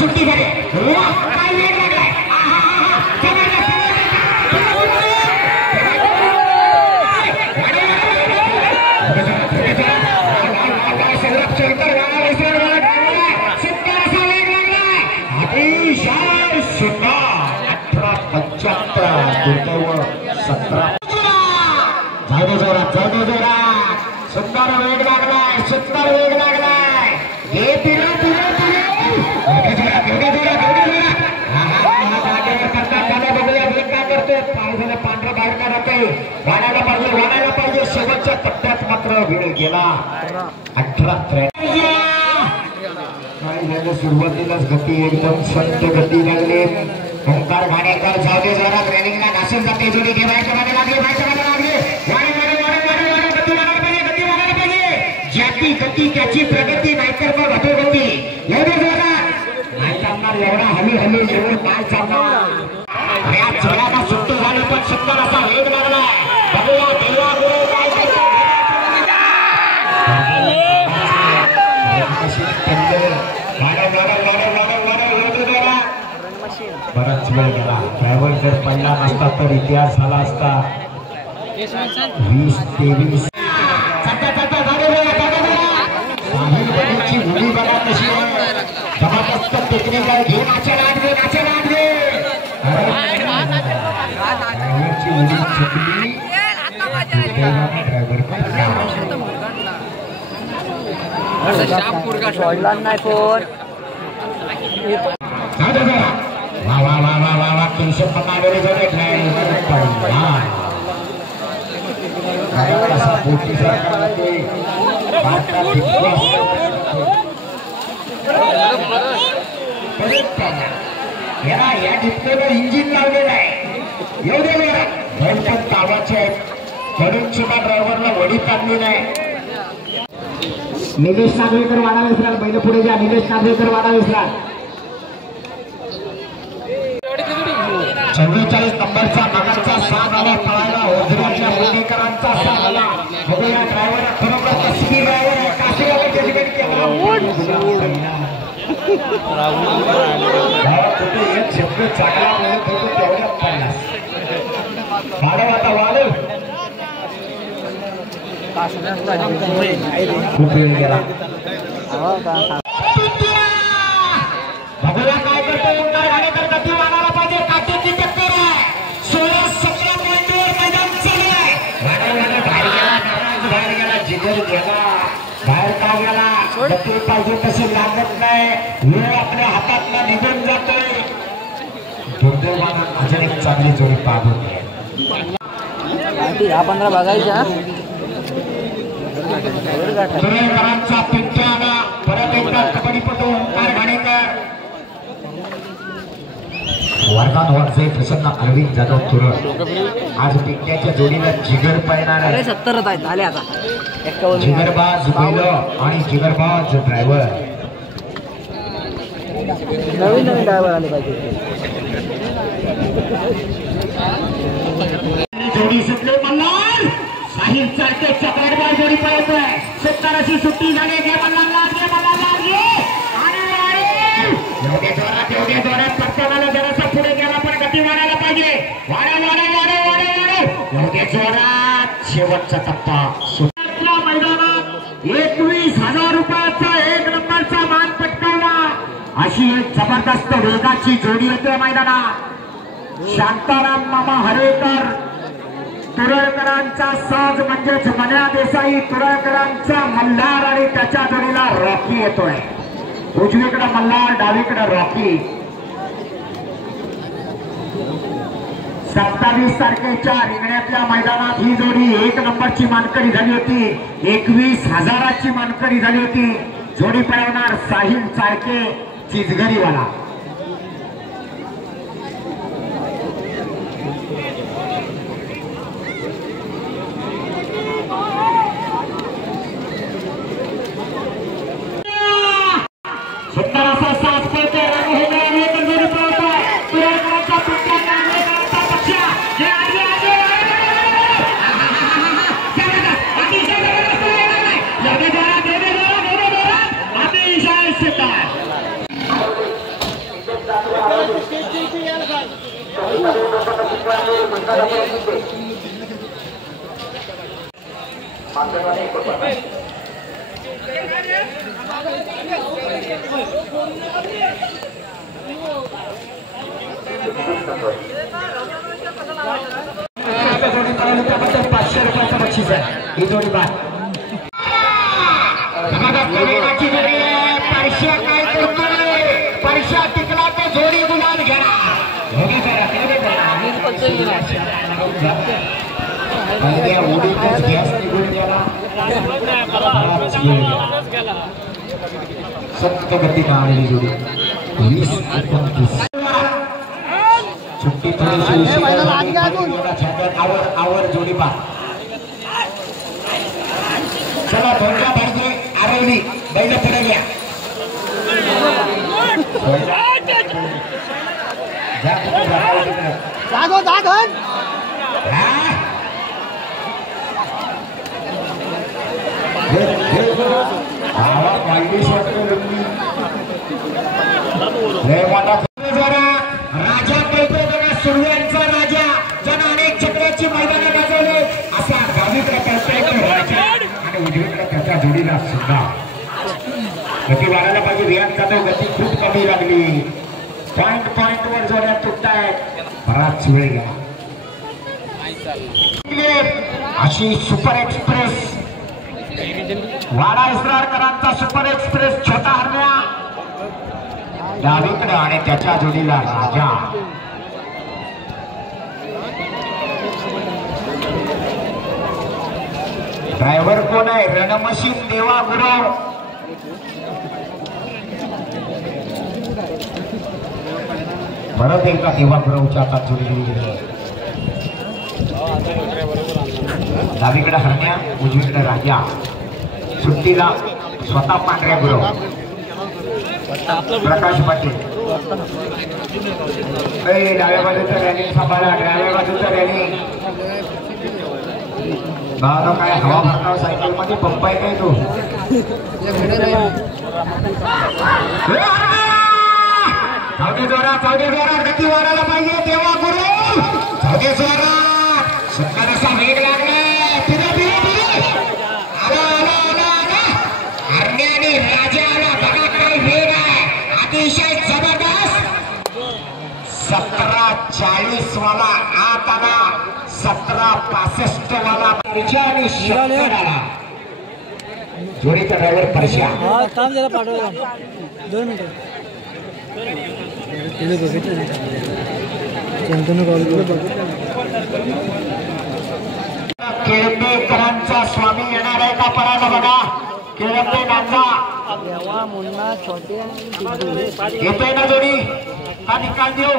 सुट्टी झाली काय वेळ लागलाय संरक्षण कर अतिशय सुंदर 18-75 दुर्दैव 17 जाऊ जोरात सुंदर वेग लागलाय सुंदर वेग लागलाय हे पिरो पाय पांढरा बाहेर काढतोय वाढायला पाहिजे शेवटच्या टप्प्यात मात्र वेळ गेला 18-83 सुरुवातीलाच गती एकदम संत गती लागली ओंकार घाणेकर जाऊ जोरात रेलिंगला घासून जाते जोडी घे बायच्या मागे लागले ज्याची गती त्याची प्रगती नाहीतर मग अधोगती एवढे जोरात नाही चालणार एवढा हळू येऊन नाही चालणार या जोराला सुट्टी झाली पण सुंदर असा वेग लागलाय बघूया देवा गुरु काय बराच वेळ गेला ड्रायव्हर जर पडला नसता तर इतिहास झाला असता 20-23 उडी बघा कशी जबरदस्त टेक्निकल घेऊन नाचे लागले उडी चुकली सोडला नाही फोन वा 315 या डिस्प्लेवर इंजिन लावलेलं आहे एवढे वेळ तावाचे आहेत म्हणून सुद्धा ड्रायव्हरला वडी काढलेला आहे निलेश नागवेकर वाडा विसराल बैल पुढे जा निलेश नागवेकर वाडा विसराल 44 नंबरचा नगरचा साथ आला पळायला ओझराच्या मुंडेकरांचा साथ आला बघूया ड्रायव्हर खरोखर कसबी ड्रायव्हर आहे काशीवाला जजमेंट केला कुठे एक शब्द चांगला बोलत होतो तेवढ्यात पडला वाढव आता वाढव खूप वेळ गेला बघूया काय करतो ओंकार घाणेकर गती वाढायला पाहिजे काटेची टक्कर आहे 16-17 पॉइंटवर मैदान चालू आहे बाहेर गेला जिगर गेला बाहेर का गेला गती पाहिजे तशी लागत नाही वेळ आपल्या हातातला निघून जातोय दुर्दैवानं अजून एक चांगली जोडी पाहून 15 बघायच्या तुरेकरांचा पिंट्या आला परत एकदा कबड्डीपटू ओंकार घाणेकर वर्गान वरचे प्रसन्न अरविंद जाधव तुरळ आज पिंट्याच्या जोडीला जिगर पाहणार आहे 70 आहेत आले आता जिगरबाज बैल आणि जिगरबाज ड्रायव्हर नवीन ड्रायव्हर आले पाहिजे जोडी सुटले मल्हार साहिल चालते चक्राडबाज जोडी पळतोय 70 अशी सुट्टी झाली घे मल्हार एवढ्या जोरात पत्त्याला जरासा पुढे गेला पण गती वाढायला पाहिजे वाढव एवढ्या जोरात शेवटचा टप्पा मैदानात 21,000 रुपयाचा 1 नंबरचा मान पटकावला अशी एक जबरदस्त वेगाची जोडी येते मैदानात शांताराम मामा हरेकर तुरळकरांचा साज म्हणजेच मन्या देसाई तुरळकरांचा मल्हार आणि त्याच्या जोडीला रॉकी येतोय उजवीकडे मल्हार डावीकडे रॉकी 27 तारखेच्या रिंगण्यातल्या मैदानात ही जोडी 1 नंबरची मानकरी झाली होती 21,000ची मानकरी झाली होती जोडी पळवणार साहिल चाळके चिजगरीवाला त्याबद्दल 500 रुपयाचा बक्षीस आहे ही जोडी बाद परीक्षा काय करतोय परीक्षा टिकला तर जोडी गुलाल घ्या सत्य गती आलेली जोडी 20-29 सुट्टी थोडीशी आवर जोडी पा चला धोका पाहिजे आरवली बैल पुढे घ्या राजा पळतोय बघा सुरव्यांचा राजा ज्यानं अनेक चक्राची मैदानं गाजवले असा डावीकडे पळतोय राजा आणि उजवीकडे त्याच्या जोडीला सुद्धा गती वाढायला पाहिजे रियाज जाधव गती खूप कमी लागली पॉइंट वर जोड्या तुटतायत बराच वेळ घ्या अशी सुपर एक्सप्रेस वाडा इसरारकरांचा सुपर एक्सप्रेस छोटा हरण्या डावीकडे आणि त्याच्या जोडीला राजा ड्रायव्हर कोण आहे रणमशीन देवा गुरव परत एकदा देवा गुरवच्या हातात जोडली गेली डावीकडे हरण्या उजवीकडे राजा सुट्टीला स्वतः पांढऱ्या गुरव प्रकाश पाटील डाव्या बाजूचा रॅली सांभाळा डाव्या बाजूचा रॅली दादा काय हवा भरणार सायकल मध्ये पंप आहे काय तो चौदे जोरात गती वाढायला पाहिजे तेव्हा गुरु चौदे जोरात सुटका तसा वेग लागलाय फिरे हरण्याने राजाला बघा काय वेग आहे अतिशय जबरदस्त 17:40 वाला आत आला 17:65 वाला परिचय आणि शंकर आला जोडीचा ड्रायव्हर परश्या काम जरा पाठवलं 2 मिनिटं केळंबेकरांचा स्वामी येणार आहे का पराला बघा केळंबे नाचा मुन्ना छोटे येतोय ना जोडी का निकाल देऊ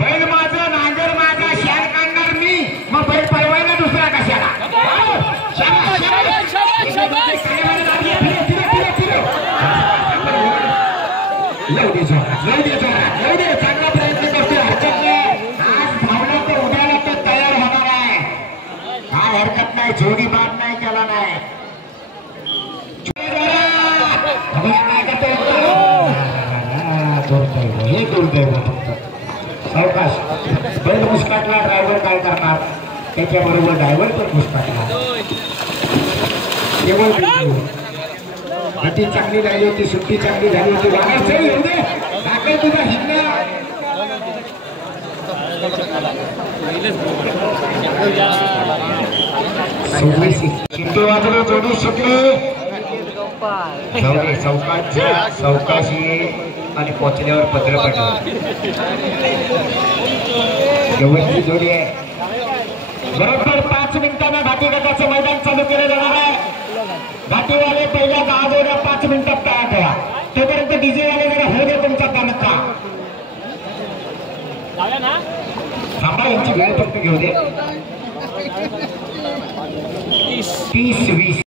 बैल माझं नांगर माझा शाल काढणार मी मग बैल पळवायला दुसरा कशाला चांगला प्रयत्न करतोय हरकत नाही आज धावला तर उद्याला तो तयार होणार आहे काय हरकत नाही जोडी बाद नाही केला नाही सावकाश बैल मुस्काटला ड्रायव्हर काय करणार त्याच्याबरोबर ड्रायव्हर पण मुस्काटला केवळ गती चांगली झाली होती सुट्टी चांगली झाली होती तुझा हिंगा शिंदे वाजले जोडी सुटली चौकाशी आणि पोचल्यावर पत्र पडलं शेवटची जोडी आहे बरोबर 5 मिनिटांना घाटी गटाचं मैदान चालू केलं जाणार आहे घाटीवाले पहिल्या 10 जोड्या 5 मिनिटात तयार करा तोपर्यंत डीजे वाले जरा हो दे तुमचा कामचा थांबा यांची वेळ फक्त घेऊ दे 30-20